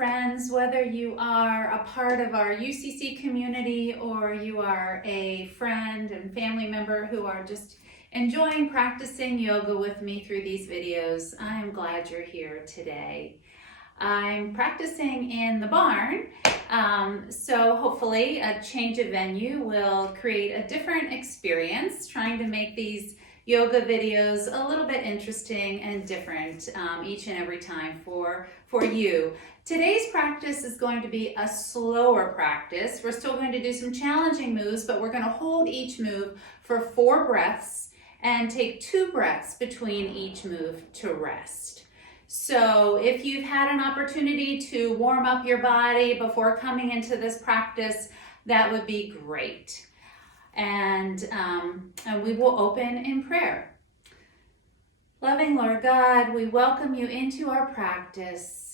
friends, whether you are a part of our UCC community or you are a friend and family member who are just enjoying practicing yoga with me through these videos, I'm glad you're here today. I'm practicing in the barn, so hopefully a change of venue will create a different experience, trying to make these yoga videos a little bit interesting and different each and every time for you. Today's practice is going to be a slower practice. We're still going to do some challenging moves, but we're going to hold each move for 4 breaths and take 2 breaths between each move to rest. So if you've had an opportunity to warm up your body before coming into this practice, that would be great. And we will open in prayer. Loving Lord God, we welcome you into our practice.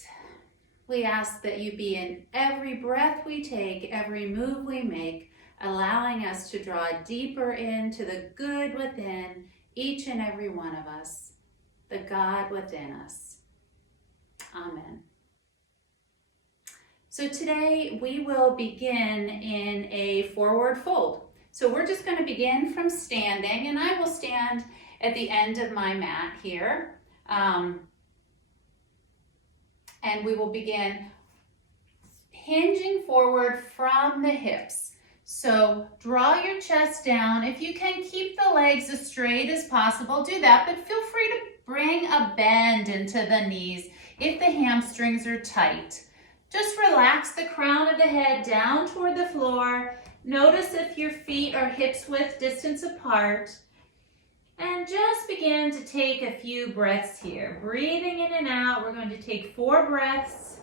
We ask that you be in every breath we take, every move we make, allowing us to draw deeper into the good within each and every one of us, the God within us. Amen. So today we will begin in a forward fold. So we're just going to begin from standing, and I will stand at the end of my mat here. And we will begin hinging forward from the hips. So draw your chest down. If you can keep the legs as straight as possible, do that, but feel free to bring a bend into the knees if the hamstrings are tight. Just relax the crown of the head down toward the floor. Notice if your feet are hips width distance apart. And just begin to take a few breaths here. Breathing in and out, we're going to take 4 breaths.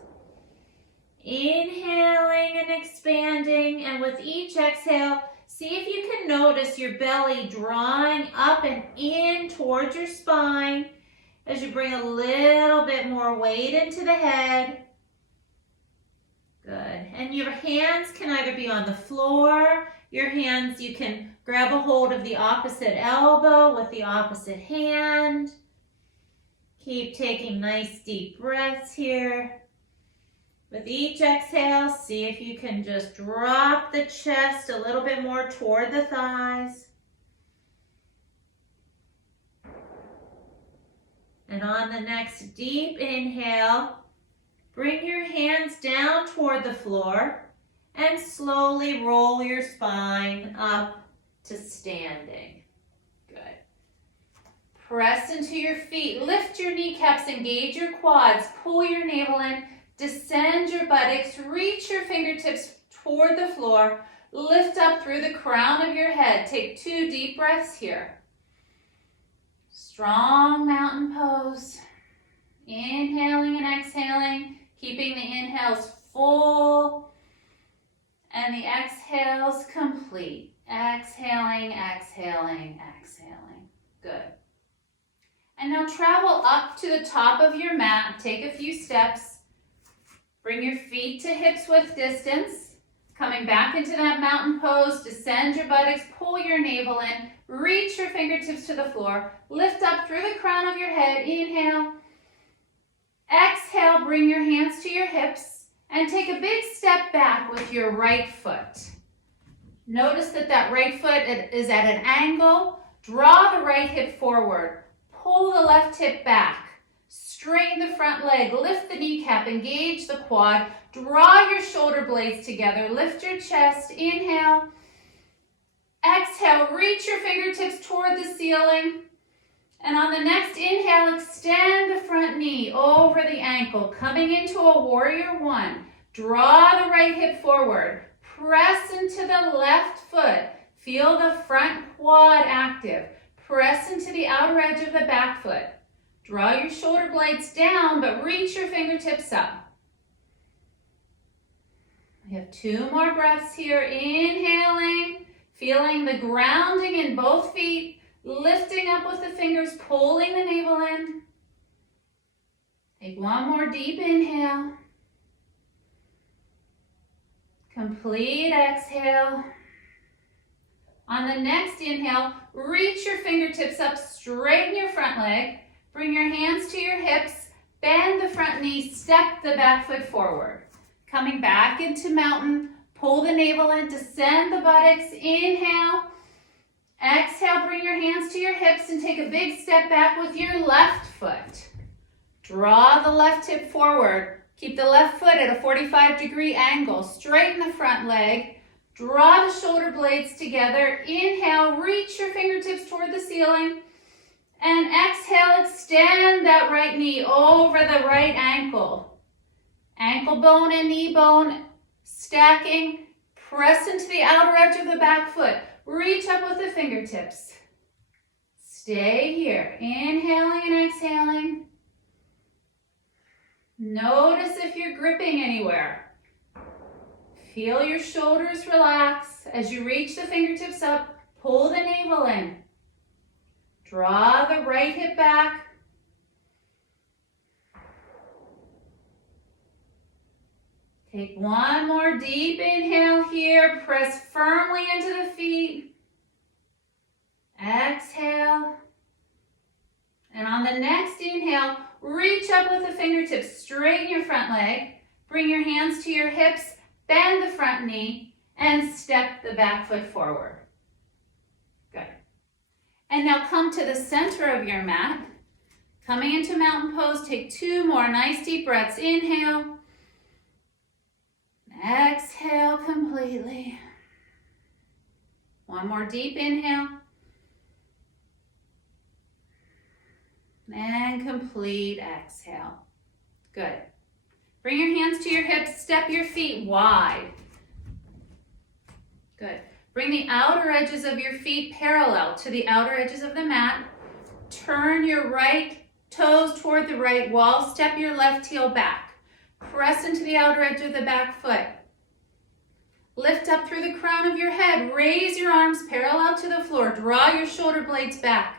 Inhaling and expanding, and with each exhale, see if you can notice your belly drawing up and in towards your spine as you bring a little bit more weight into the head. Good. And your hands can either be on the floor, your hands, you can grab a hold of the opposite elbow with the opposite hand. Keep taking nice deep breaths here. With each exhale, see if you can just drop the chest a little bit more toward the thighs. And on the next deep inhale, bring your hands down toward the floor and slowly roll your spine up to standing. Good. Press into your feet, lift your kneecaps, engage your quads, pull your navel in, descend your buttocks, reach your fingertips toward the floor, lift up through the crown of your head. Take 2 deep breaths here. Strong mountain pose. Inhaling and exhaling, keeping the inhales full and the exhales complete. Exhaling, exhaling, exhaling. Good. And now travel up to the top of your mat. Take a few steps. Bring your feet to hips width distance. Coming back into that mountain pose, descend your buttocks, pull your navel in, reach your fingertips to the floor, lift up through the crown of your head. Inhale. Exhale, bring your hands to your hips and take a big step back with your right foot. Notice that right foot is at an angle. Draw the right hip forward. Pull the left hip back. Straighten the front leg. Lift the kneecap. Engage the quad. Draw your shoulder blades together. Lift your chest. Inhale. Exhale, reach your fingertips toward the ceiling. And on the next inhale, extend the front knee over the ankle, coming into a warrior 1. Draw the right hip forward. Press into the left foot. Feel the front quad active. Press into the outer edge of the back foot. Draw your shoulder blades down, but reach your fingertips up. We have 2 more breaths here. Inhaling, feeling the grounding in both feet. Lifting up with the fingers, pulling the navel in. Take 1 more deep inhale. Complete exhale. On the next inhale, reach your fingertips up, straighten your front leg. Bring your hands to your hips, bend the front knee, step the back foot forward. Coming back into mountain, pull the navel in, descend the buttocks, inhale. Exhale, bring your hands to your hips and take a big step back with your left foot. Draw the left hip forward. Keep the left foot at a 45-degree angle. Straighten the front leg. Draw the shoulder blades together. Inhale, reach your fingertips toward the ceiling. And exhale, extend that right knee over the right ankle. Ankle bone and knee bone stacking. Press into the outer edge of the back foot. Reach up with the fingertips. Stay here. Inhaling and exhaling. Notice if you're gripping anywhere. Feel your shoulders relax. As you reach the fingertips up, pull the navel in. Draw the right hip back. Take one more deep inhale here. Press firmly into the feet. Exhale. And on the next inhale, reach up with the fingertips. Straighten your front leg. Bring your hands to your hips. Bend the front knee. And step the back foot forward. Good. And now come to the center of your mat. Coming into mountain pose, take 2 more nice deep breaths. Inhale. Exhale completely. One more deep inhale. And complete exhale. Good. Bring your hands to your hips. Step your feet wide. Good. Bring the outer edges of your feet parallel to the outer edges of the mat. Turn your right toes toward the right wall. Step your left heel back. Press into the outer edge of the back foot. Lift up through the crown of your head. Raise your arms parallel to the floor. Draw your shoulder blades back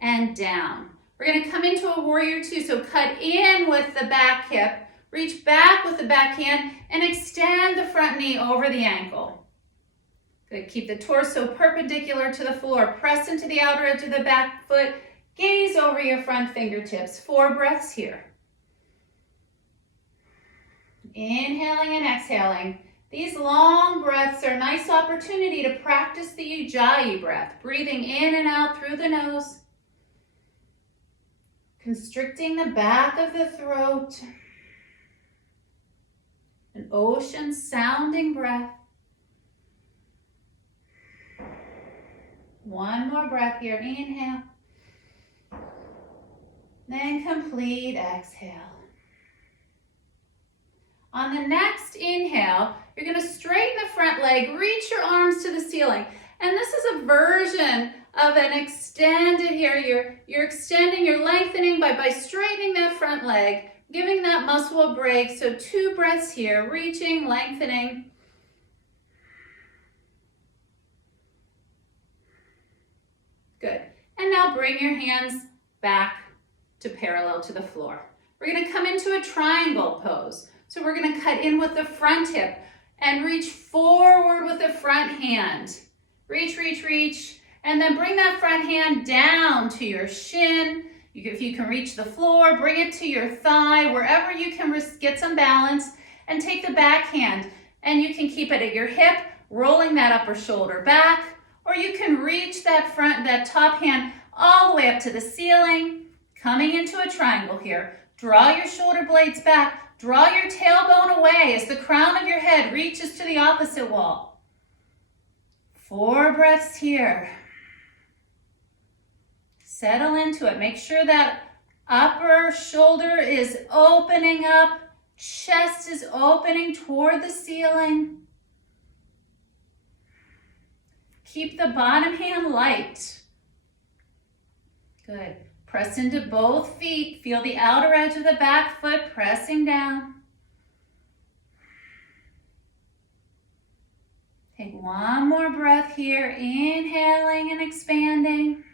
and down. We're going to come into a warrior two. So cut in with the back hip. Reach back with the back hand and extend the front knee over the ankle. Good. Keep the torso perpendicular to the floor. Press into the outer edge of the back foot. Gaze over your front fingertips. 4 breaths here. Inhaling and exhaling. These long breaths are a nice opportunity to practice the Ujjayi breath, breathing in and out through the nose, constricting the back of the throat, an ocean sounding breath. One more breath here, inhale, then complete exhale. On the next inhale, you're going to straighten the front leg, reach your arms to the ceiling. And this is a version of an extended here. You're extending, you're lengthening by straightening that front leg, giving that muscle a break. So 2 breaths here, reaching, lengthening. Good. And now bring your hands back to parallel to the floor. We're going to come into a triangle pose. So we're going to cut in with the front hip and reach forward with the front hand. Reach, reach, reach. And then bring that front hand down to your shin. If you can reach the floor, bring it to your thigh, wherever you can get some balance. And take the back hand. And you can keep it at your hip, rolling that upper shoulder back. Or you can reach that top hand all the way up to the ceiling. Coming into a triangle here. Draw your shoulder blades back. Draw your tailbone away as the crown of your head reaches to the opposite wall. 4 breaths here. Settle into it. Make sure that upper shoulder is opening up. Chest is opening toward the ceiling. Keep the bottom hand light. Good. Press into both feet. Feel the outer edge of the back foot pressing down. Take one more breath here, inhaling and expanding.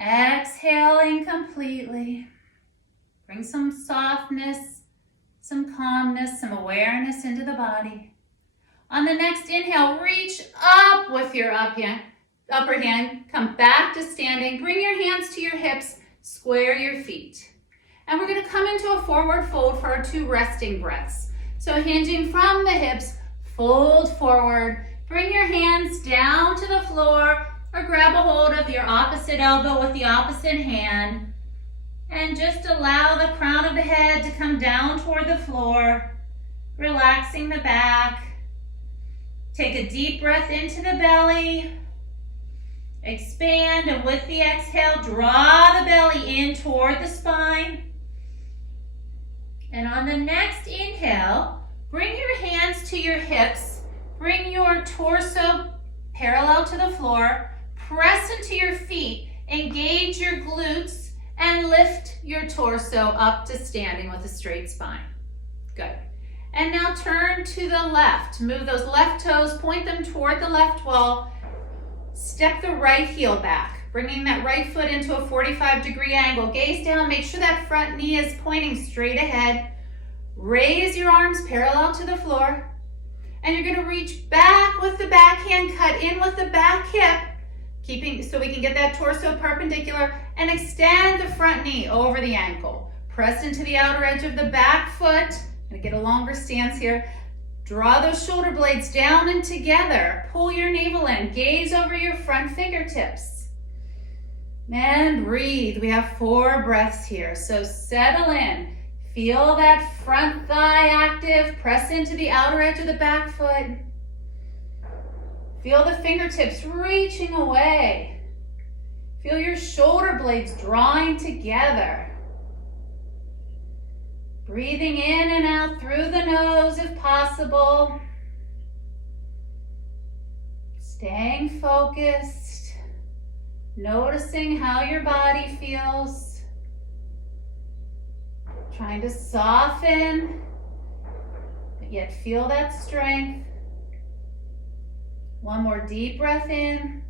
Exhaling completely. Bring some softness, some calmness, some awareness into the body. On the next inhale, reach up with your upper hand. Come back to standing. Bring your hands to your hips. Square your feet. And we're gonna come into a forward fold for our 2 resting breaths. So hinging from the hips, fold forward, bring your hands down to the floor or grab a hold of your opposite elbow with the opposite hand. And just allow the crown of the head to come down toward the floor, relaxing the back. Take a deep breath into the belly. Expand, and with the exhale, draw the belly in toward the spine. And on the next inhale, bring your hands to your hips. Bring your torso parallel to the floor. Press into your feet. Engage your glutes and lift your torso up to standing with a straight spine. Good. And now turn to the left. Move those left toes, point them toward the left wall. Step the right heel back, bringing that right foot into a 45-degree angle. Gaze down, make sure that front knee is pointing straight ahead. Raise your arms parallel to the floor. And you're gonna reach back with the back hand, cut in with the back hip, so we can get that torso perpendicular, and extend the front knee over the ankle. Press into the outer edge of the back foot. I'm gonna get a longer stance here. Draw those shoulder blades down and together. Pull your navel in. Gaze over your front fingertips. And breathe. We have 4 breaths here. So settle in. Feel that front thigh active. Press into the outer edge of the back foot. Feel the fingertips reaching away. Feel your shoulder blades drawing together. Breathing in and out through the nose if possible. Staying focused. Noticing how your body feels. Trying to soften, but yet feel that strength. One more deep breath in.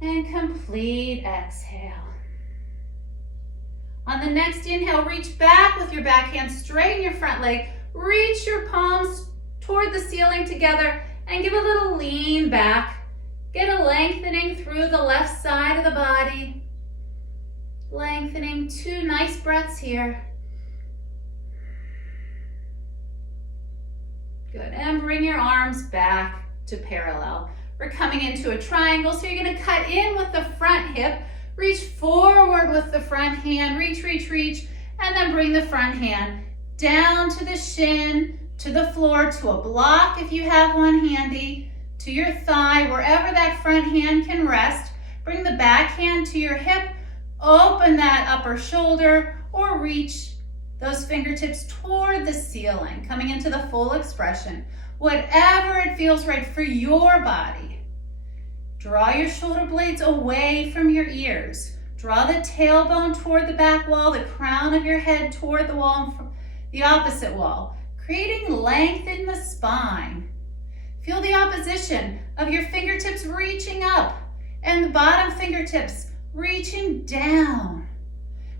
And complete exhale. On the next inhale, reach back with your back hand, straighten your front leg, reach your palms toward the ceiling together, and give a little lean back. Get a lengthening through the left side of the body. Lengthening, 2 nice breaths here. Good, and bring your arms back to parallel. We're coming into a triangle, so you're gonna cut in with the front hip, reach forward with the front hand, reach, reach, reach, and then bring the front hand down to the shin, to the floor, to a block if you have one handy, to your thigh, wherever that front hand can rest. Bring the back hand to your hip, open that upper shoulder, or reach those fingertips toward the ceiling, coming into the full expression. Whatever it feels right for your body. Draw your shoulder blades away from your ears. Draw the tailbone toward the back wall, the crown of your head toward the wall, the opposite wall, creating length in the spine. Feel the opposition of your fingertips reaching up and the bottom fingertips reaching down.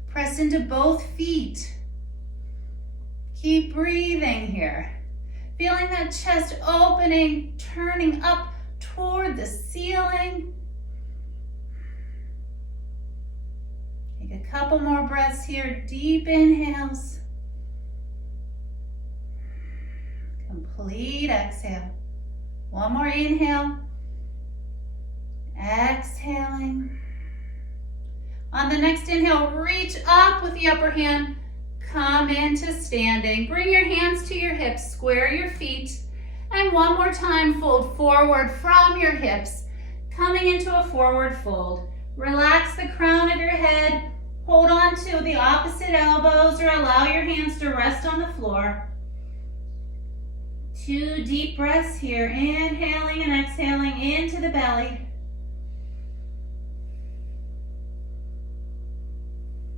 Press into both feet. Keep breathing here. Feeling that chest opening, turning up toward the ceiling. Take a couple more breaths here, deep inhales. Complete exhale. One more inhale. Exhaling. On the next inhale, reach up with the upper hand. Come into standing. Bring your hands to your hips. Square your feet. And one more time, fold forward from your hips. Coming into a forward fold. Relax the crown of your head. Hold on to the opposite elbows or allow your hands to rest on the floor. 2 deep breaths here. Inhaling and exhaling into the belly.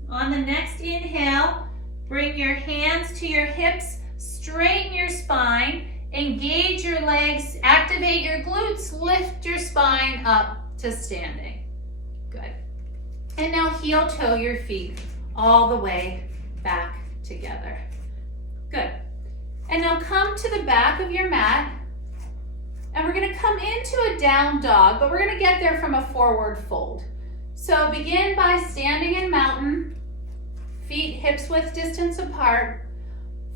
On the next inhale, bring your hands to your hips, straighten your spine, engage your legs, activate your glutes, lift your spine up to standing. Good. And now heel toe your feet all the way back together. Good. And now come to the back of your mat, and we're gonna come into a down dog, but we're gonna get there from a forward fold. So begin by standing in mountain. hips width distance apart.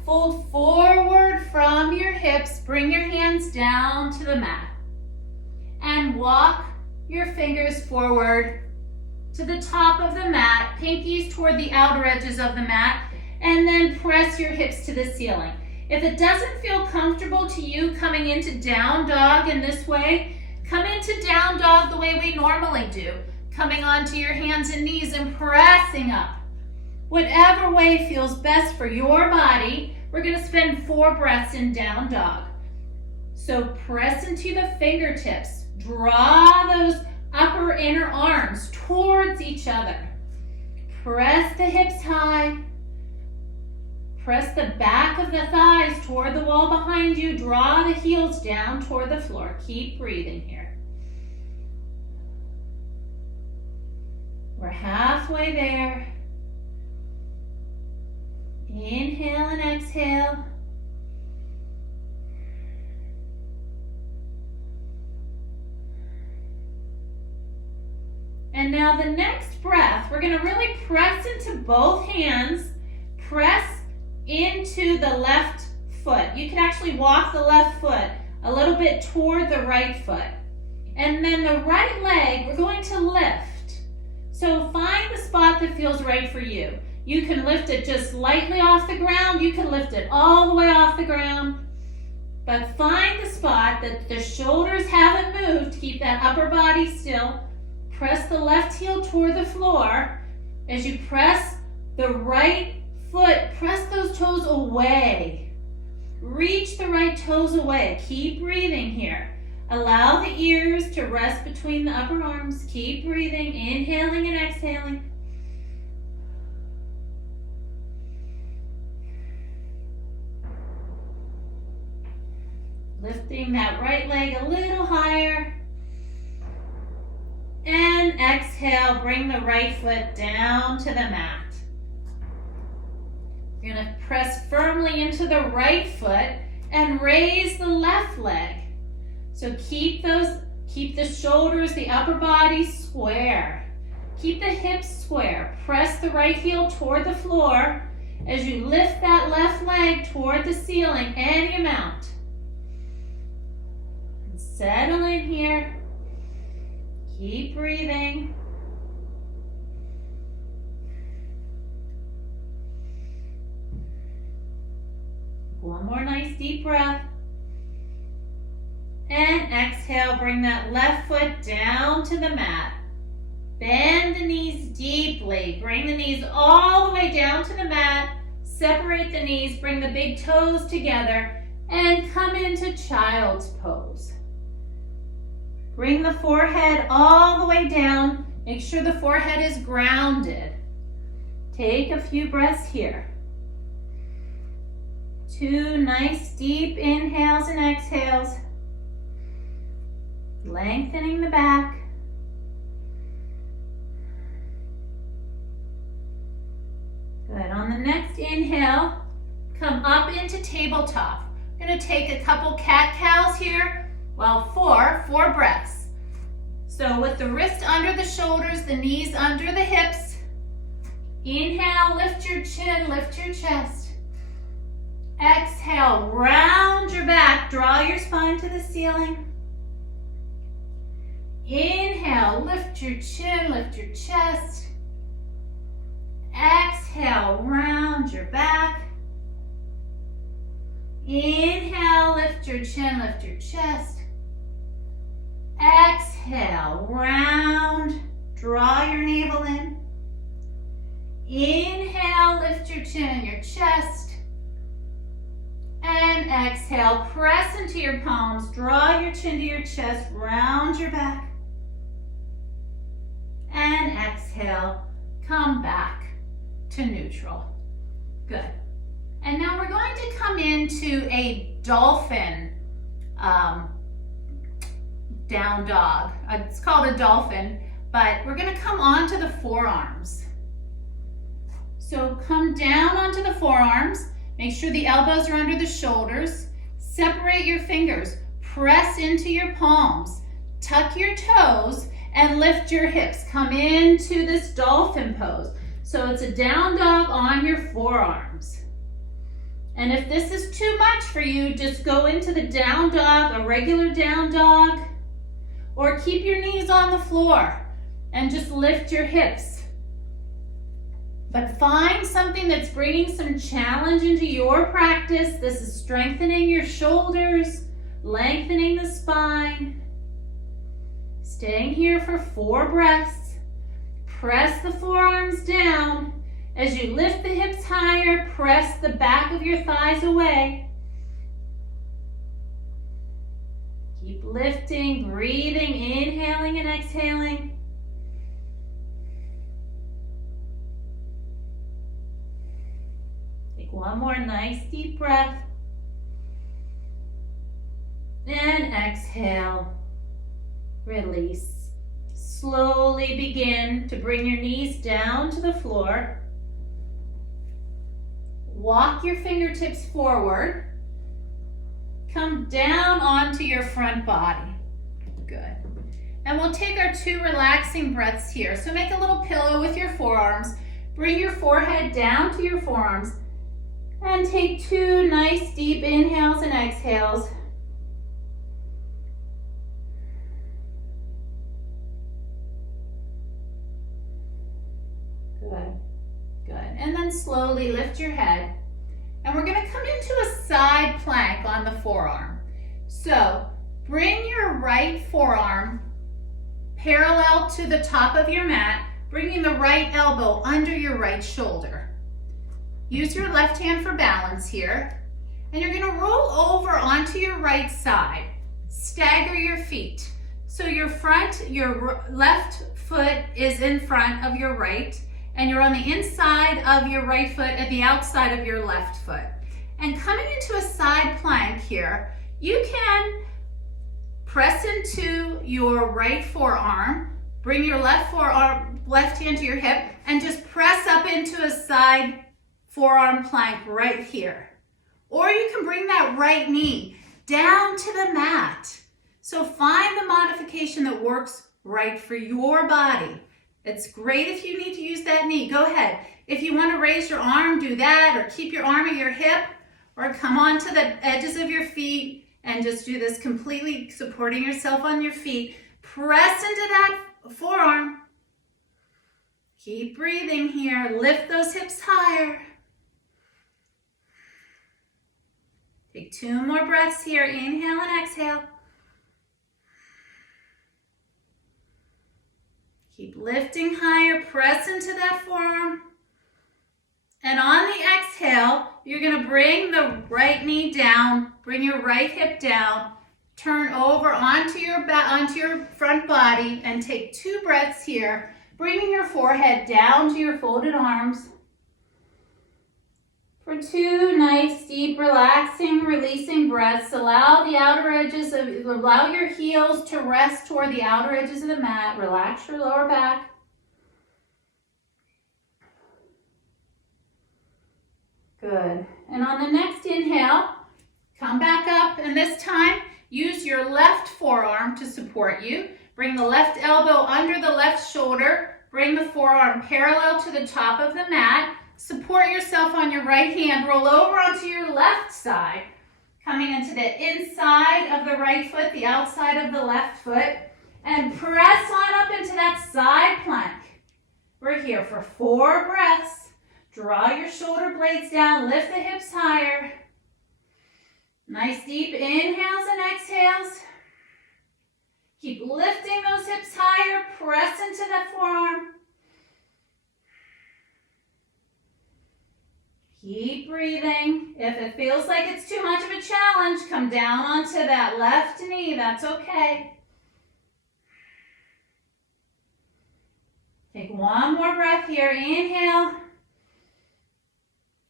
Fold forward from your hips. Bring your hands down to the mat. And walk your fingers forward to the top of the mat, pinkies toward the outer edges of the mat, and then press your hips to the ceiling. If it doesn't feel comfortable to you coming into down dog in this way, come into down dog the way we normally do, coming onto your hands and knees and pressing up. Whatever way feels best for your body, we're going to spend 4 breaths in down dog. So press into the fingertips. Draw those upper inner arms towards each other. Press the hips high. Press the back of the thighs toward the wall behind you. Draw the heels down toward the floor. Keep breathing here. We're halfway there. Inhale and exhale. And now the next breath, we're going to really press into both hands. Press into the left foot. You can actually walk the left foot a little bit toward the right foot. And then the right leg, we're going to lift. So find the spot that feels right for you. You can lift it just lightly off the ground. You can lift it all the way off the ground. But find the spot that the shoulders haven't moved. Keep that upper body still. Press the left heel toward the floor. As you press the right foot, press those toes away. Reach the right toes away. Keep breathing here. Allow the ears to rest between the upper arms. Keep breathing, inhaling and exhaling. Lifting that right leg a little higher. And exhale, bring the right foot down to the mat. You're going to press firmly into the right foot and raise the left leg. So keep the shoulders, the upper body square. Keep the hips square. Press the right heel toward the floor as you lift that left leg toward the ceiling any amount. And settle in here. Keep breathing. One more nice deep breath. And exhale, bring that left foot down to the mat. Bend the knees deeply. Bring the knees all the way down to the mat. Separate the knees, bring the big toes together, and come into child's pose. Bring the forehead all the way down. Make sure the forehead is grounded. Take a few breaths here. 2 nice deep inhales and exhales. Lengthening the back. Good. On the next inhale, come up into tabletop. We're going to take a couple cat-cows here. Well, four breaths. So with the wrist under the shoulders, the knees under the hips. Inhale, lift your chin, lift your chest. Exhale, round your back, draw your spine to the ceiling. Inhale, lift your chin, lift your chest. Exhale, round your back. Inhale, lift your chin, lift your chest. Exhale, round, draw your navel in. Inhale, lift your chin and your chest. And exhale, press into your palms, draw your chin to your chest, round your back. And exhale, come back to neutral. Good. And now we're going to come into a dolphin down dog. It's called a dolphin, but we're going to come onto the forearms. So come down onto the forearms. Make sure the elbows are under the shoulders. Separate your fingers. Press into your palms. Tuck your toes and lift your hips. Come into this dolphin pose. So So it's a down dog on your forearms. And if this is too much for you, just go into the down dog, a regular down dog, or keep your knees on the floor and just lift your hips. But find something that's bringing some challenge into your practice. This is strengthening your shoulders, lengthening the spine. Staying here for 4 breaths. Press the forearms down. As you lift the hips higher, press the back of your thighs away. Keep lifting, breathing, inhaling and exhaling. Take one more nice deep breath. And exhale. Release. Slowly begin to bring your knees down to the floor. Walk your fingertips forward. Come down onto your front body. Good. And we'll take our 2 relaxing breaths here. So make a little pillow with your forearms. Bring your forehead down to your forearms. And take 2 nice deep inhales and exhales. Good. Good. And then slowly lift your head. And we're going to come into a side plank on the forearm. So bring your right forearm parallel to the top of your mat, bringing the right elbow under your right shoulder. Use your left hand for balance here. And you're going to roll over onto your right side. Stagger your feet. So your left foot is in front of your right, and you're on the inside of your right foot at the outside of your left foot. And coming into a side plank here, you can press into your right forearm, bring your left hand to your hip, and just press up into a side forearm plank right here. Or you can bring that right knee down to the mat. So find the modification that works right for your body. It's great if you need to use that knee. Go ahead. If you want to raise your arm, do that, or keep your arm at your hip, or come onto the edges of your feet and just do this completely supporting yourself on your feet. Press into that forearm. Keep breathing here. Lift those hips higher. Take 2 more breaths here. Inhale and exhale. Keep lifting higher, press into that forearm. And on the exhale, you're going to bring the right knee down, bring your right hip down, turn over onto your front body, and take 2 breaths here, bringing your forehead down to your folded arms. For 2 nice, deep, relaxing, releasing breaths, allow your heels to rest toward the outer edges of the mat. Relax your lower back. Good. And on the next inhale, come back up, and this time, use your left forearm to support you. Bring the left elbow under the left shoulder. Bring the forearm parallel to the top of the mat. Support yourself on your right hand. Roll over onto your left side. Coming into the inside of the right foot, the outside of the left foot. And press on up into that side plank. We're here for 4 breaths. Draw your shoulder blades down. Lift the hips higher. Nice deep inhales and exhales. Keep lifting those hips higher. Press into that forearm. Keep breathing. If it feels like it's too much of a challenge, come down onto that left knee. That's okay. Take 1 more breath here. Inhale.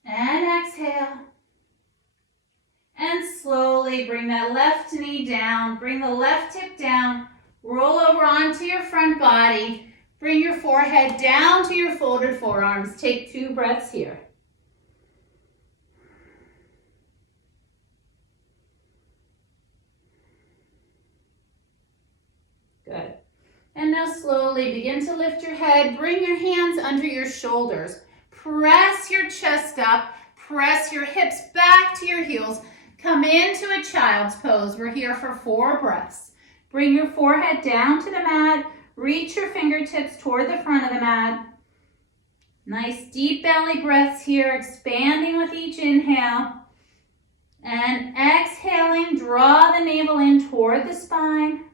And exhale. And slowly bring that left knee down. Bring the left hip down. Roll over onto your front body. Bring your forehead down to your folded forearms. Take 2 breaths here. Good. And now slowly begin to lift your head. Bring your hands under your shoulders. Press your chest up. Press your hips back to your heels. Come into a child's pose. We're here for 4 breaths. Bring your forehead down to the mat. Reach your fingertips toward the front of the mat. Nice deep belly breaths here, expanding with each inhale. And exhaling, draw the navel in toward the spine.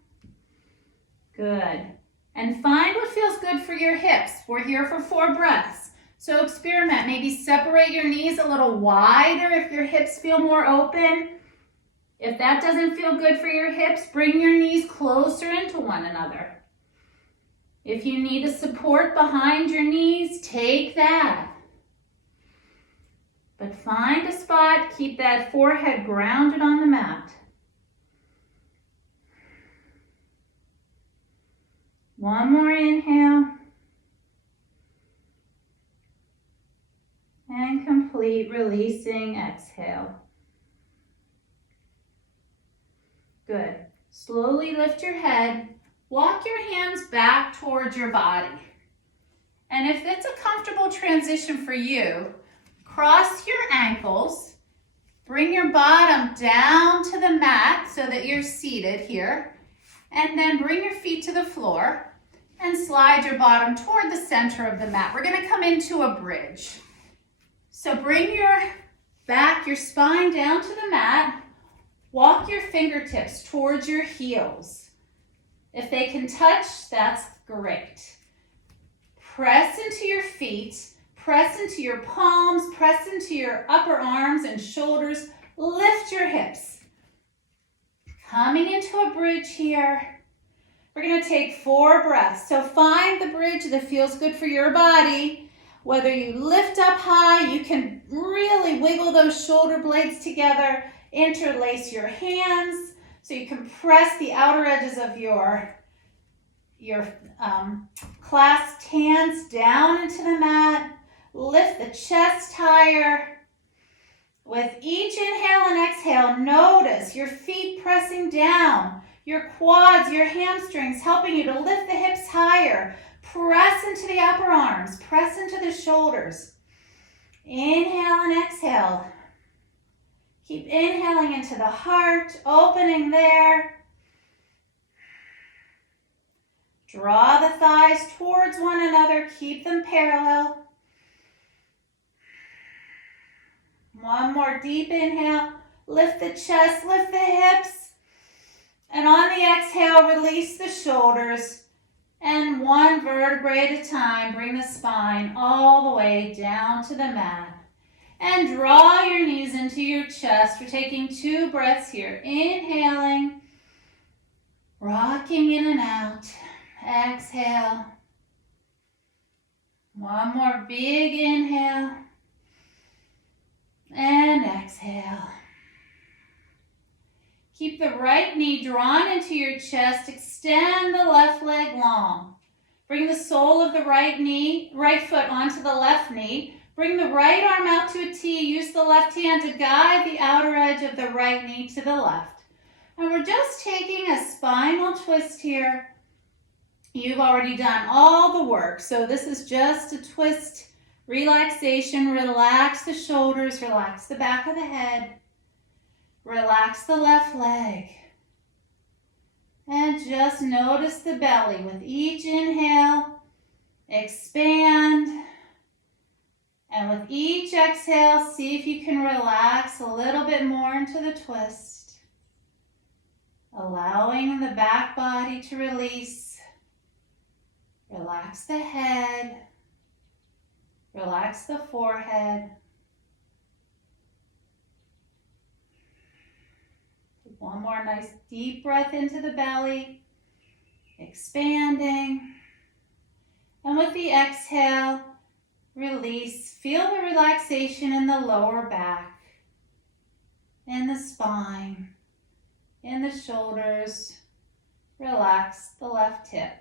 Good. And find what feels good for your hips. We're here for 4 breaths. So experiment. Maybe separate your knees a little wider if your hips feel more open. If that doesn't feel good for your hips, bring your knees closer into one another. If you need a support behind your knees, take that. But find a spot, keep that forehead grounded on the mat. One more inhale. And complete releasing exhale. Good. Slowly lift your head. Walk your hands back towards your body. And if it's a comfortable transition for you, cross your ankles. Bring your bottom down to the mat so that you're seated here. And then bring your feet to the floor and slide your bottom toward the center of the mat. We're going to come into a bridge. So bring your back, your spine down to the mat. Walk your fingertips towards your heels. If they can touch, that's great. Press into your feet. Press into your palms. Press into your upper arms and shoulders. Lift your hips. Coming into a bridge here. We're going to take 4 breaths. So find the bridge that feels good for your body. Whether you lift up high, you can really wiggle those shoulder blades together. Interlace your hands so you can press the outer edges of your clasped hands down into the mat. Lift the chest higher. With each inhale and exhale, notice your feet pressing down, your quads, your hamstrings, helping you to lift the hips higher. Press into the upper arms. Press into the shoulders. Inhale and exhale. Keep inhaling into the heart, opening there. Draw the thighs towards one another. Keep them parallel. One more deep inhale. Lift the chest, lift the hips. And on the exhale, release the shoulders. And 1 vertebrae at a time, bring the spine all the way down to the mat. And draw your knees into your chest. We're taking 2 breaths here. Inhaling, rocking in and out. Exhale. One more big inhale. And exhale. Keep the right knee drawn into your chest. Extend the left leg long. Bring the sole of the right foot onto the left knee. Bring the right arm out to a T. Use the left hand to guide the outer edge of the right knee to the left. And we're just taking a spinal twist here. You've already done all the work. So this is just a twist, relaxation. Relax the shoulders. Relax the back of the head. Relax the left leg. And just notice the belly with each inhale. Expand. And with each exhale, see if you can relax a little bit more into the twist. Allowing the back body to release. Relax the head. Relax the forehead. One more nice deep breath into the belly, expanding. And with the exhale, release. Feel the relaxation in the lower back, in the spine, in the shoulders. Relax the left hip.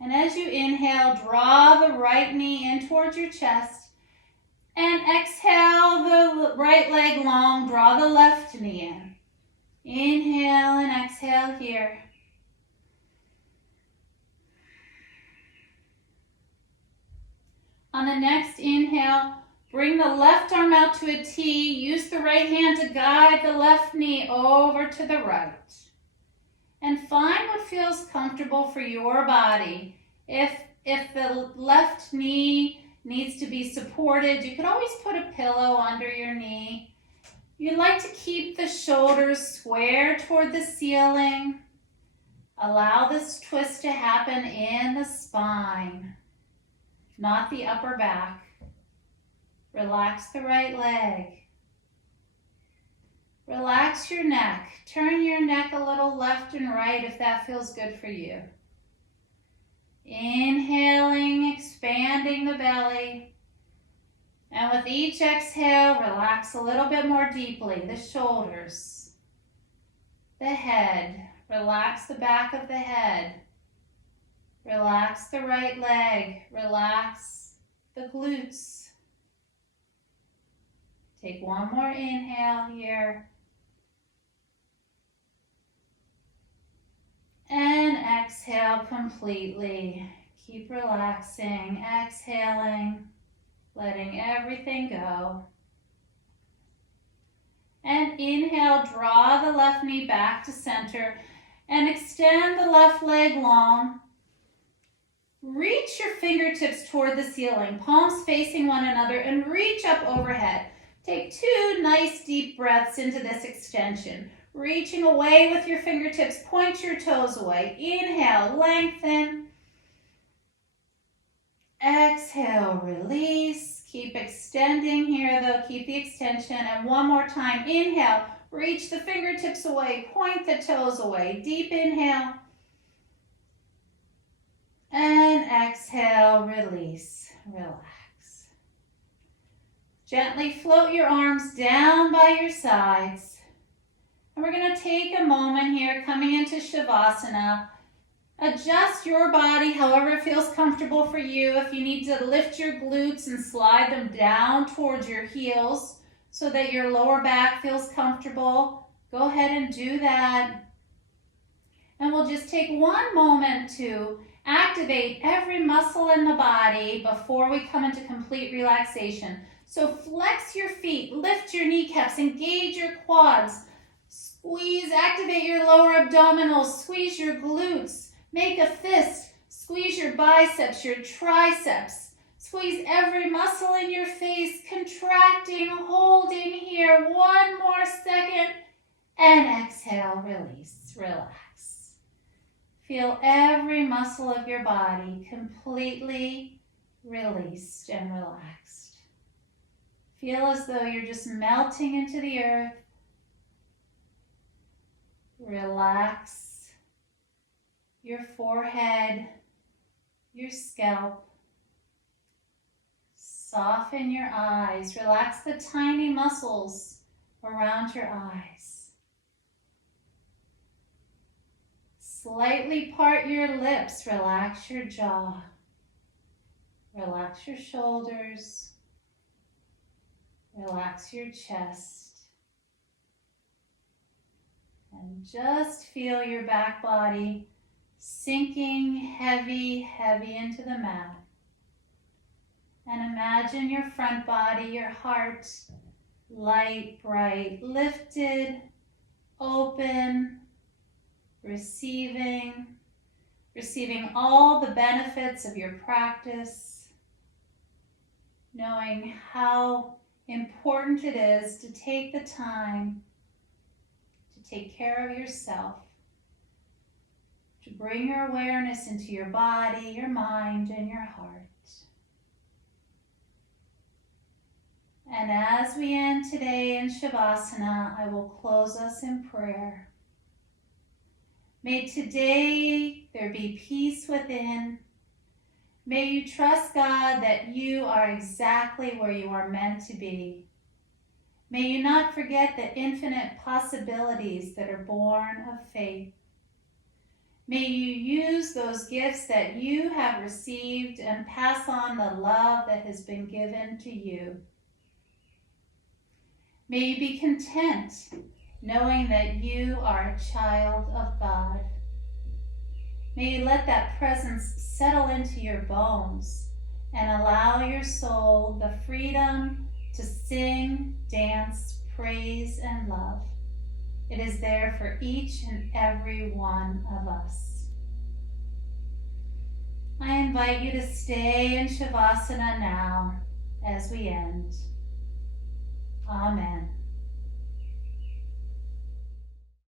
And as you inhale, draw the right knee in towards your chest. And exhale the right leg long, draw the left knee in. Inhale and exhale here. On the next inhale, bring the left arm out to a T. Use the right hand to guide the left knee over to the right. And find what feels comfortable for your body. If the left knee needs to be supported, you could always put a pillow under your knee. You'd like to keep the shoulders square toward the ceiling. Allow this twist to happen in the spine, not the upper back. Relax the right leg. Relax your neck. Turn your neck a little left and right if that feels good for you. Inhaling, expanding the belly. And with each exhale, relax a little bit more deeply. The shoulders, the head. Relax the back of the head. Relax the right leg. Relax the glutes. Take one more inhale here. And exhale completely. Keep relaxing, exhaling, letting everything go. And inhale, draw the left knee back to center and extend the left leg long. Reach your fingertips toward the ceiling, palms facing one another, and reach up overhead. Take 2 nice deep breaths into this extension. Reaching away with your fingertips, point your toes away. Inhale, lengthen. Exhale, release. Keep extending here though, keep the extension. And one more time, inhale, reach the fingertips away, point the toes away. Deep inhale. And exhale, release, relax. Gently float your arms down by your sides. And we're going to take a moment here coming into Shavasana. Adjust your body however it feels comfortable for you. If you need to lift your glutes and slide them down towards your heels so that your lower back feels comfortable, go ahead and do that. And we'll just take one moment to activate every muscle in the body before we come into complete relaxation. So flex your feet, lift your kneecaps, engage your quads. Squeeze, activate your lower abdominals, squeeze your glutes, make a fist, squeeze your biceps, your triceps, squeeze every muscle in your face, contracting, holding here, one more second, and exhale, release, relax. Feel every muscle of your body completely released and relaxed. Feel as though you're just melting into the earth. Relax your forehead, your scalp. Soften your eyes. Relax the tiny muscles around your eyes. Slightly part your lips. Relax your jaw. Relax your shoulders. Relax your chest. And just feel your back body sinking heavy, heavy into the mat. And imagine your front body, your heart, light, bright, lifted, open, receiving all the benefits of your practice, knowing how important it is to take the time to take care of yourself, to bring your awareness into your body, your mind, and your heart. And as we end today in Shavasana, I will close us in prayer. May today there be peace within. May you trust God that you are exactly where you are meant to be. May you not forget the infinite possibilities that are born of faith. May you use those gifts that you have received and pass on the love that has been given to you. May you be content knowing that you are a child of God. May you let that presence settle into your bones and allow your soul the freedom to sing, dance, praise, and love. It is there for each and every one of us. I invite you to stay in Shavasana now as we end. Amen.